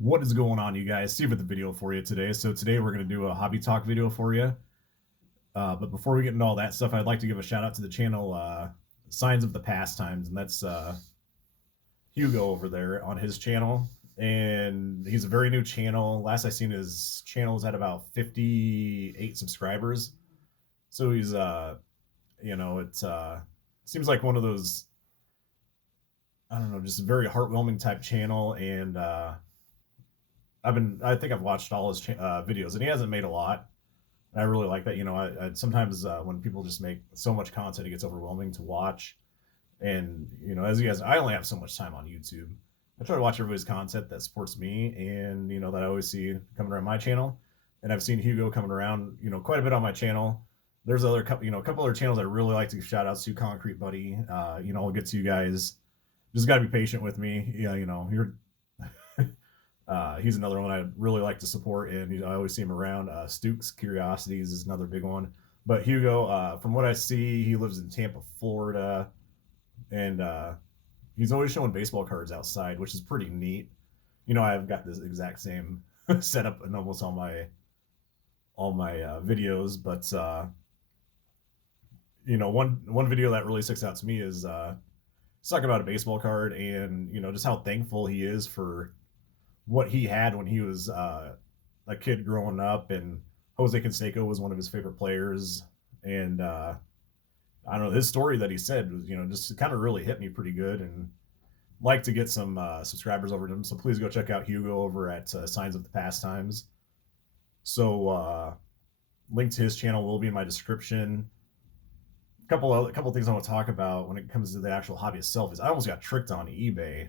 What is going on, you guys? Steve with the video for you today. So today we're going to do a hobby talk video for you. But before we get into all that stuff, I'd like to give a shout out to the channel Signs of the Pastimes, and that's Hugo over there on his channel. And he's a very new channel. Last I seen his channel is at about 58 subscribers. So he's it seems like one of those, I don't know, just a very heartwarming type channel. And I think I've watched all his videos, and he hasn't made a lot. And I really like that. I sometimes when people just make so much content, it gets overwhelming to watch. And as you guys, I only have so much time on YouTube. I try to watch everybody's content that supports me, and that I always see coming around my channel. And I've seen Hugo coming around, quite a bit on my channel. There's a couple other channels I really like to give shout outs to. Concrete Buddy, I'll get to you guys. Just got to be patient with me. Yeah, you're he's another one I really like to support, and I always see him around. Stukes Curiosities is another big one. But Hugo, from what I see, he lives in Tampa, Florida, and he's always showing baseball cards outside, which is pretty neat. I've got this exact same setup in almost all my videos, but one video that really sticks out to me is he's talking about a baseball card, and just how thankful he is for what he had when he was a kid growing up. And Jose Canseco was one of his favorite players. And I don't know, his story that he said was, just kind of really hit me pretty good. And like to get some subscribers over to him. So please go check out Hugo over at Signs of the Pastimes. So link to his channel will be in my description. A couple things I want to talk about when it comes to the actual hobby itself is I almost got tricked on eBay.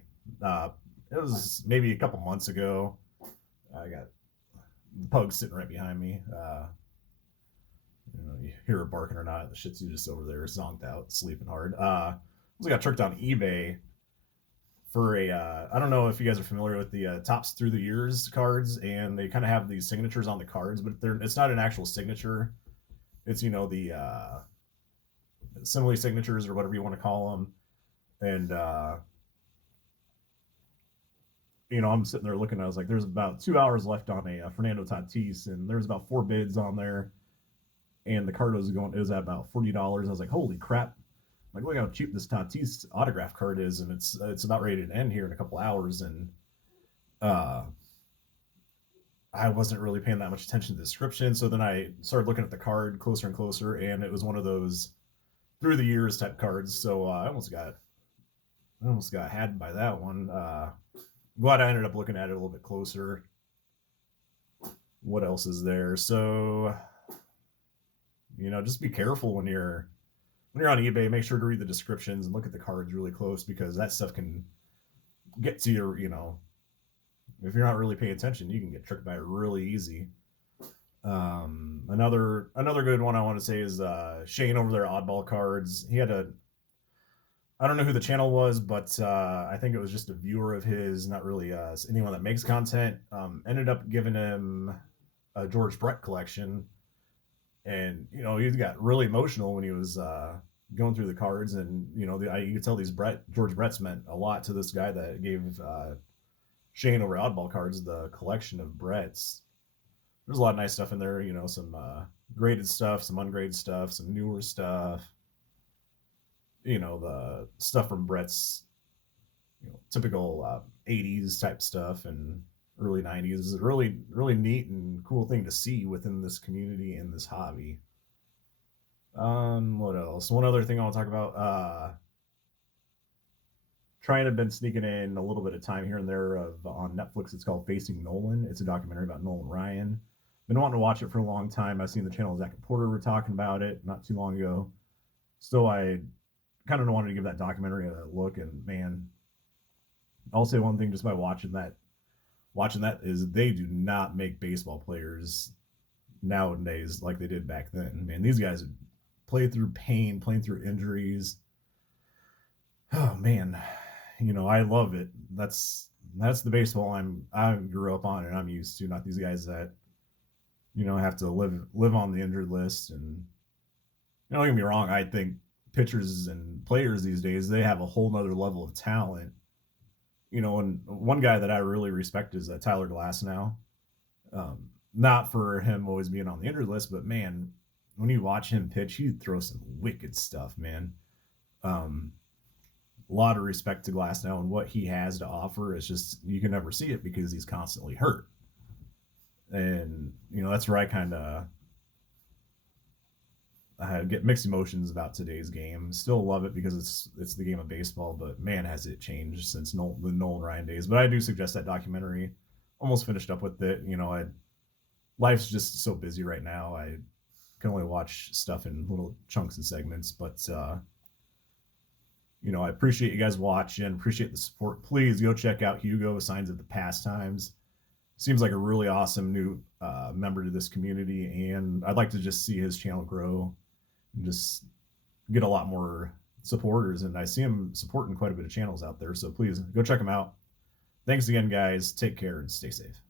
It was maybe a couple months ago. I got the pug sitting right behind me. You hear her barking or not. The Shih Tzu just over there, zonked out, sleeping hard. I got tricked on eBay for a. I don't know if you guys are familiar with the Tops Through the Years cards, and they kind of have these signatures on the cards, but it's not an actual signature. It's the simile signatures or whatever you want to call them, and I'm sitting there looking. I was like, there's about 2 hours left on a Fernando Tatis, and there's about 4 bids on there, and the card it was at about $40. I was like, holy crap! Like, look how cheap this Tatis autograph card is, and it's about ready to end here in a couple hours. And uh, I wasn't really paying that much attention to the description, so then I started looking at the card closer and closer, and it was one of those through the years type cards. So I almost got had by that one. Glad I ended up looking at it a little bit closer. What else is there? So, just be careful when you're on eBay. Make sure to read the descriptions and look at the cards really close, because that stuff can get to your, if you're not really paying attention, you can get tricked by it really easy. Another good one I want to say is Shane over there, Oddball Cards. He had I don't know who the channel was, but I think it was just a viewer of his, not really anyone that makes content. Ended up giving him a George Brett collection, and he got really emotional when he was going through the cards, and you could tell these George Bretts meant a lot to this guy that gave Shane over Oddball Cards the collection of Bretts. There's a lot of nice stuff in there, some graded stuff, some ungraded stuff, some newer stuff. The stuff from Brett's, typical 80s type stuff and early 90s is a really, really neat and cool thing to see within this community and this hobby. What else? One other thing I want to talk about, trying to been sneaking in a little bit of time here and there on Netflix. It's called Facing Nolan. It's a documentary about Nolan Ryan. Been wanting to watch it for a long time. I've seen the channel Zach and Porter were talking about it not too long ago. So I kind of wanted to give that documentary a look, and man, I'll say one thing just by watching that is they do not make baseball players nowadays like they did back then. Man, these guys play through pain, playing through injuries. Oh man, I love it. That's the baseball I grew up on and I'm used to, not these guys that have to live on the injured list. And don't get me wrong, I think pitchers and players these days, they have a whole nother level of talent you know, and one guy that I really respect is Tyler Glasnow. Not for him always being on the injured list, but man, when you watch him pitch, he throws some wicked stuff, man. Um, a lot of respect to Glasnow and what he has to offer. It's just you can never see it because he's constantly hurt, and you know that's where I get mixed emotions about today's game. Still love it because it's the game of baseball, but man, has it changed since the Nolan Ryan days. But I do suggest that documentary. Almost finished up with it. You know, life's just so busy right now. I can only watch stuff in little chunks and segments, but you know, I appreciate you guys watching. Appreciate the support. Please go check out Hugo, Signs of the Pastimes. Seems like a really awesome new member to this community, and I'd like to just see his channel grow and just get a lot more supporters. And I see him supporting quite a bit of channels out there, so please go check him out. Thanks again, guys. Take care and stay safe.